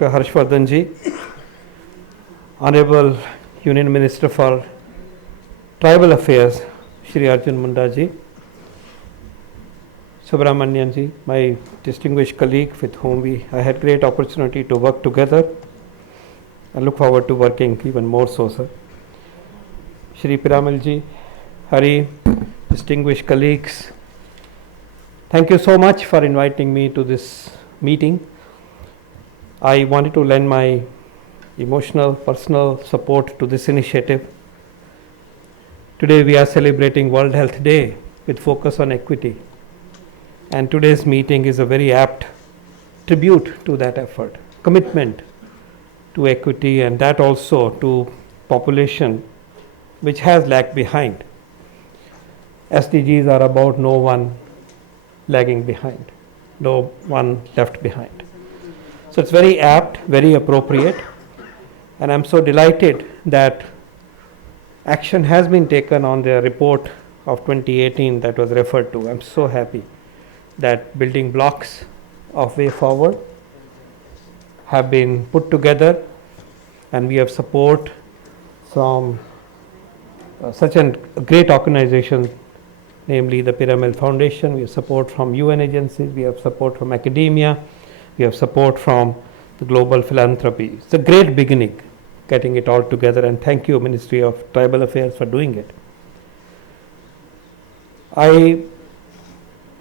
Dr. Harshvardhan ji, Honorable Union Minister for Tribal Affairs, Shri Arjun Munda ji, Subramanian ji, my distinguished colleague with whom I had great opportunity to work together. I look forward to working even more so, sir. Shri Piramal ji, Hari, distinguished colleagues, thank you so much for inviting me to this meeting. I wanted to lend my emotional, personal support to this initiative. Today we are celebrating World Health Day with focus on equity. And today's meeting is a very apt tribute to that effort, commitment to equity, and that also to population which has lagged behind. SDGs are about no one lagging behind, no one left behind. So it's very apt, very appropriate, and I'm so delighted that action has been taken on the report of 2018 that was referred to. I'm so happy that building blocks of way forward have been put together, and we have support from such a great organization, namely the Piramal Foundation. We have support from UN agencies, we have support from academia, we have support from the global philanthropy. It's a great beginning, getting it all together, and thank you, Ministry of Tribal Affairs, for doing it. I,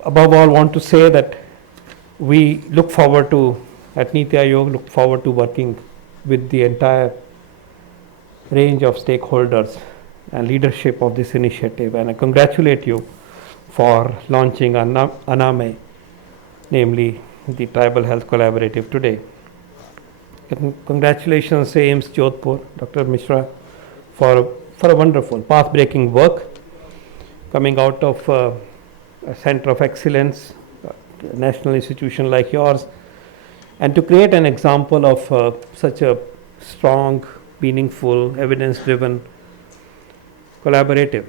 above all, want to say that we look forward to, at Niti Aayog, look forward to working with the entire range of stakeholders and leadership of this initiative, and I congratulate you for launching ANAME, namely the Tribal Health Collaborative today. Congratulations AIIMS Jodhpur, Dr. Mishra, for a wonderful path-breaking work coming out of a center of excellence, a national institution like yours, and to create an example of such a strong, meaningful, evidence-driven, collaborative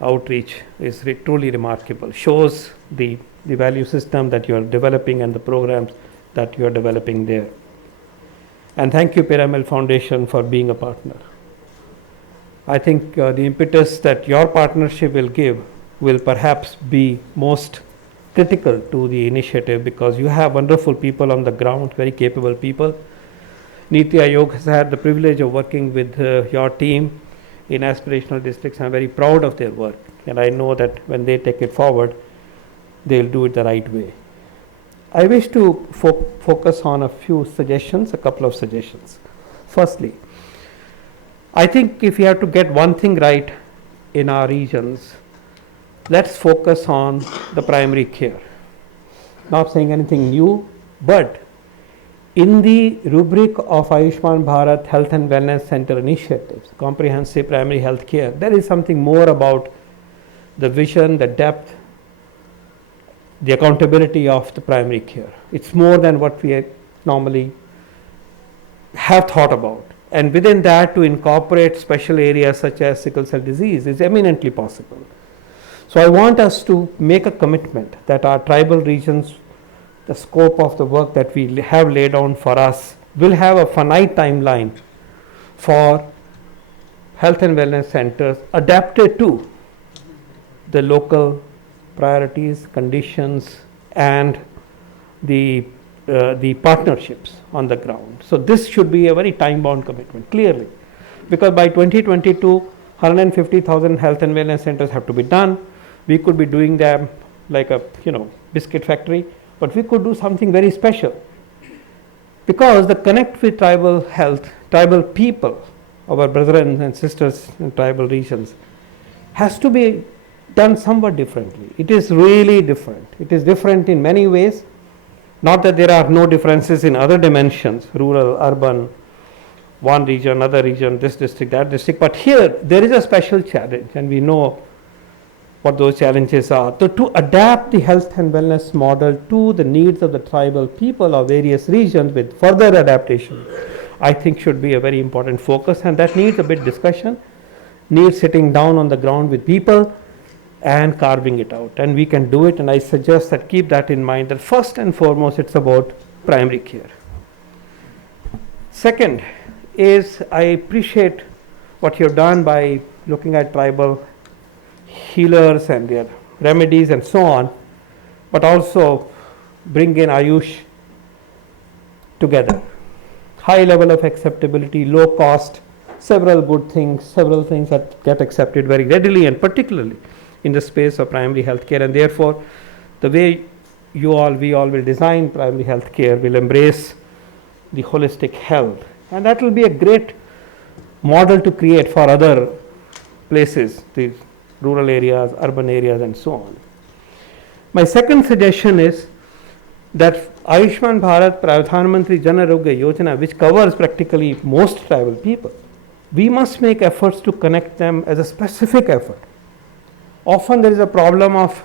outreach is truly remarkable. Shows the value system that you are developing and the programs that you are developing there. And thank you, Piramal Foundation, for being a partner. I think the impetus that your partnership will give will perhaps be most critical to the initiative, because you have wonderful people on the ground, very capable people. Niti Aayog has had the privilege of working with your team in aspirational districts. I'm very proud of their work, and I know that when they take it forward, they'll do it the right way. I wish to focus on a few suggestions, a couple of suggestions. Firstly, I think if we have to get one thing right in our regions, let's focus on the primary care. Not saying anything new, but in the rubric of Ayushman Bharat Health and Wellness Center initiatives, comprehensive primary health care, there is something more about the vision, the depth, the accountability of the primary care. It's more than what we normally have thought about. And within that, to incorporate special areas such as sickle cell disease is eminently possible. So I want us to make a commitment that our tribal regions, the scope of the work that we have laid down for us, will have a finite timeline for health and wellness centers adapted to the local priorities, conditions, and the partnerships on the ground. So this should be a very time-bound commitment, clearly, because by 2022, 150,000 health and wellness centers have to be done. We could be doing them like a biscuit factory, but we could do something very special, because the connect with tribal health, tribal people, our brothers and sisters in tribal regions, has to be done somewhat differently. It is really different. It is different in many ways. Not that there are no differences in other dimensions, rural, urban, one region, other region, this district, that district, but here there is a special challenge, and we know what those challenges are. So to adapt the health and wellness model to the needs of the tribal people of various regions with further adaptation, I think should be a very important focus, and that needs a bit discussion, needs sitting down on the ground with people and carving it out, and we can do it. And I suggest that keep that in mind, that first and foremost it's about primary care. Second is I appreciate what you've done by looking at tribal healers and their remedies and so on, but also bring in Ayush together. High level of acceptability, low cost, several things that get accepted very readily, and particularly in the space of primary health care. And therefore, the way we all will design primary health care will embrace the holistic health. And that will be a great model to create for other places, these rural areas, urban areas, and so on. My second suggestion is that Ayushman Bharat Pradhan Mantri Jan Arogya Yojana, which covers practically most tribal people, we must make efforts to connect them as a specific effort. Often there is a problem of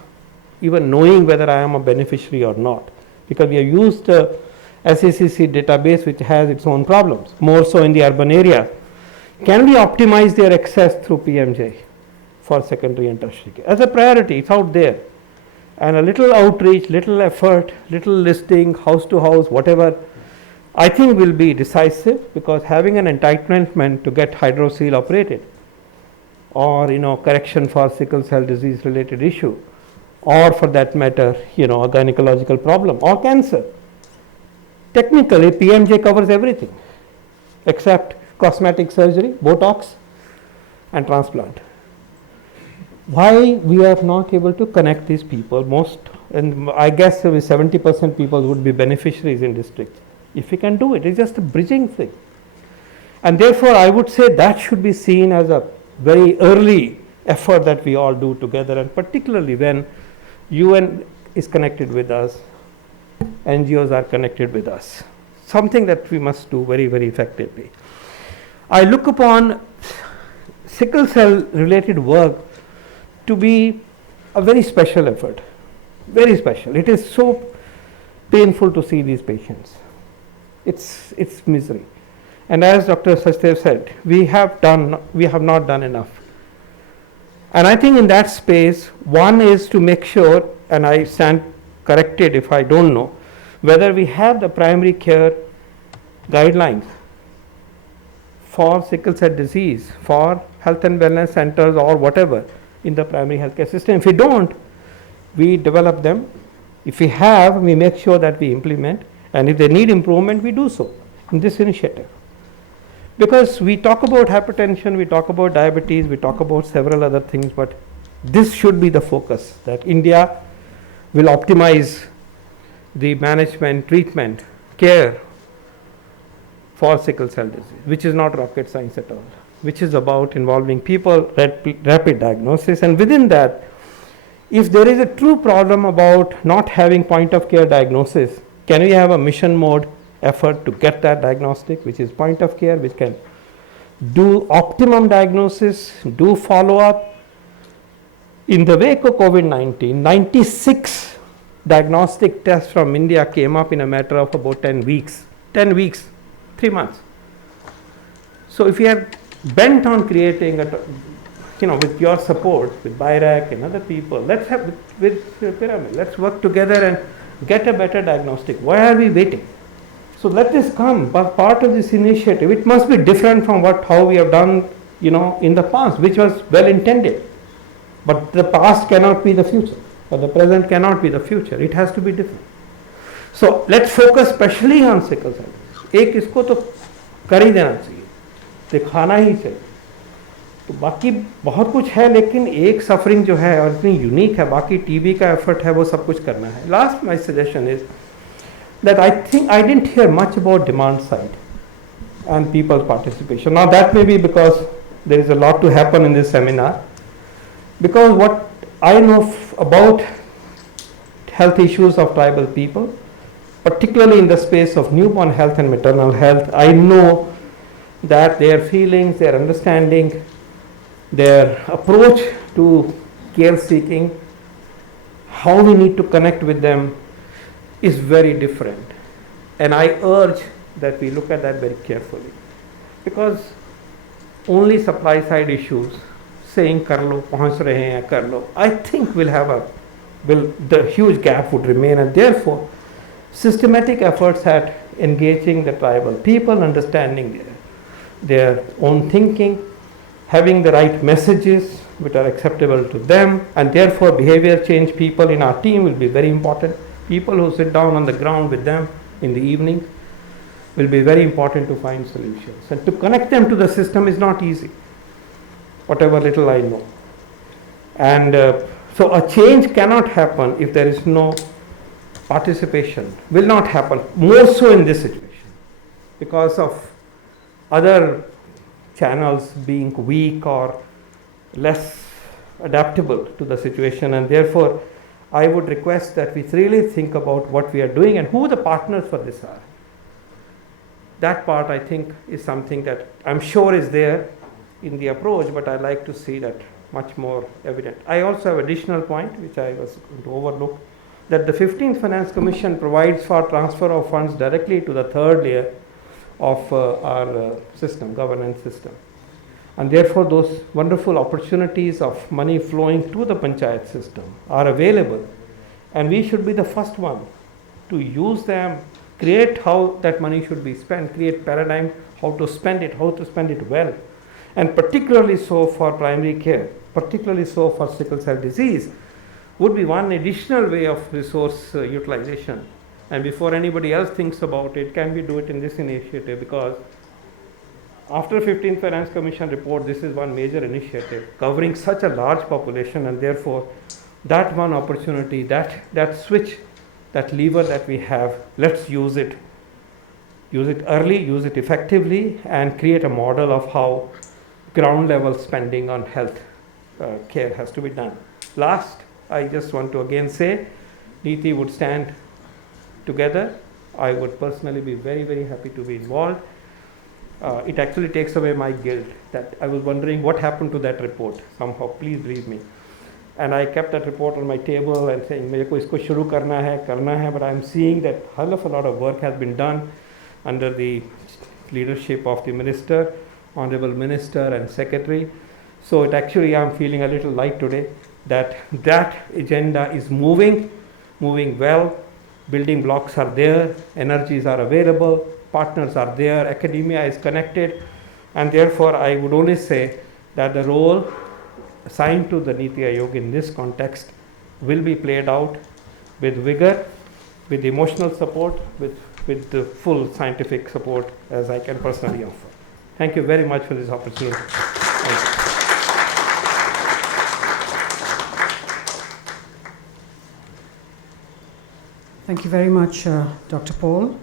even knowing whether I am a beneficiary or not, because we have used the SACC database, which has its own problems, more so in the urban area. Can we optimize their access through PMJ for secondary and tertiary care? As a priority, it's out there. And a little outreach, little effort, little listing, house to house, whatever, I think will be decisive, because having an entitlement to get hydrocele operated, or correction for sickle cell disease related issue, or for that matter a gynecological problem or cancer, technically PMJ covers everything except cosmetic surgery, Botox and transplant. Why we are not able to connect these people? Most, and I guess 70% people would be beneficiaries in districts. If we can do it, it's just a bridging thing. And therefore, I would say that should be seen as a very early effort that we all do together, and particularly when UN is connected with us, NGOs are connected with us. Something that we must do very, very effectively. I look upon sickle cell related work to be a very special effort, very special. It is so painful to see these patients. It's misery. And as Dr. Sachdev said, we have not done enough. And I think in that space, one is to make sure, and I stand corrected if I don't know, whether we have the primary care guidelines for sickle cell disease, for health and wellness centers or whatever in the primary healthcare system. If we don't, we develop them. If we have, we make sure that we implement, and if they need improvement, we do so in this initiative. Because we talk about hypertension, we talk about diabetes, we talk about several other things, but this should be the focus, that India will optimize the management, treatment, care for sickle cell disease, which is not rocket science at all, which is about involving people, rapid diagnosis, and within that, if there is a true problem about not having point of care diagnosis, can we have a mission mode effort to get that diagnostic, which is point of care, which can do optimum diagnosis, do follow up. In the wake of COVID-19, 96 diagnostic tests from India came up in a matter of about 10 weeks, 3 months. So if we are bent on creating with your support, with BIRAC and other people, let's have with Pyramid, let's work together and get a better diagnostic. Why are we waiting? So let this come, but part of this initiative, it must be different from how we have done, in the past, which was well intended. But the past cannot be the future, or the present cannot be the future. It has to be different. So let's focus specially on sickle cell. एक इसको तो कर ही देना चाहिए, दिखाना ही चाहिए. तो बाकी बहुत कुछ है, लेकिन एक सफरिंग जो है और इतनी यूनिक है, बाकी टीबी का एफर्ट है, वो सब कुछ करना है. Last my suggestion is that I think I didn't hear much about demand side and people's participation. Now that may be because there is a lot to happen in this seminar, because what I know about health issues of tribal people, particularly in the space of newborn health and maternal health, I know that their feelings, their understanding, their approach to care seeking, how we need to connect with them is very different. And I urge that we look at that very carefully, because only supply side issues, saying kar lo, pahunch rahe hain, kar lo, I think the huge gap would remain, and therefore systematic efforts at engaging the tribal people, understanding their own thinking, having the right messages which are acceptable to them, and therefore behavior change people in our team will be very important. People who sit down on the ground with them in the evening will be very important to find solutions. And to connect them to the system is not easy, whatever little I know. And so a change cannot happen if there is no participation, will not happen, more so in this situation, because of other channels being weak or less adaptable to the situation. And therefore, I would request that we really think about what we are doing and who the partners for this are. That part, I think, is something that I'm sure is there in the approach, but I like to see that much more evident. I also have additional point which I was going to overlook, that the 15th Finance Commission provides for transfer of funds directly to the third layer of our system, governance system. And therefore, those wonderful opportunities of money flowing to the panchayat system are available, and we should be the first one to use them, create how that money should be spent, create paradigm, how to spend it well, and particularly so for primary care, particularly so for sickle cell disease, would be one additional way of resource utilization. And before anybody else thinks about it, can we do it in this initiative? Because after 15th Finance Commission report, this is one major initiative covering such a large population, and therefore that one opportunity, that switch, that lever that we have, let's use it early, use it effectively, and create a model of how ground level spending on health care has to be done. Last, I just want to again say, NITI would stand together. I would personally be very, very happy to be involved. It actually takes away my guilt that I was wondering what happened to that report. Somehow, please believe me. And I kept that report on my table and saying, मेरे को इसको शुरू करना है, but I'm seeing that hell of a lot of work has been done under the leadership of the minister, honorable minister and secretary. So it actually, I'm feeling a little light today that agenda is moving well, building blocks are there, energies are available, partners are there, academia is connected, and therefore I would only say that the role assigned to the Niti Aayog in this context will be played out with vigor, with emotional support, with the full scientific support as I can personally offer. Thank you very much for this opportunity. Thank you very much, Dr. Paul.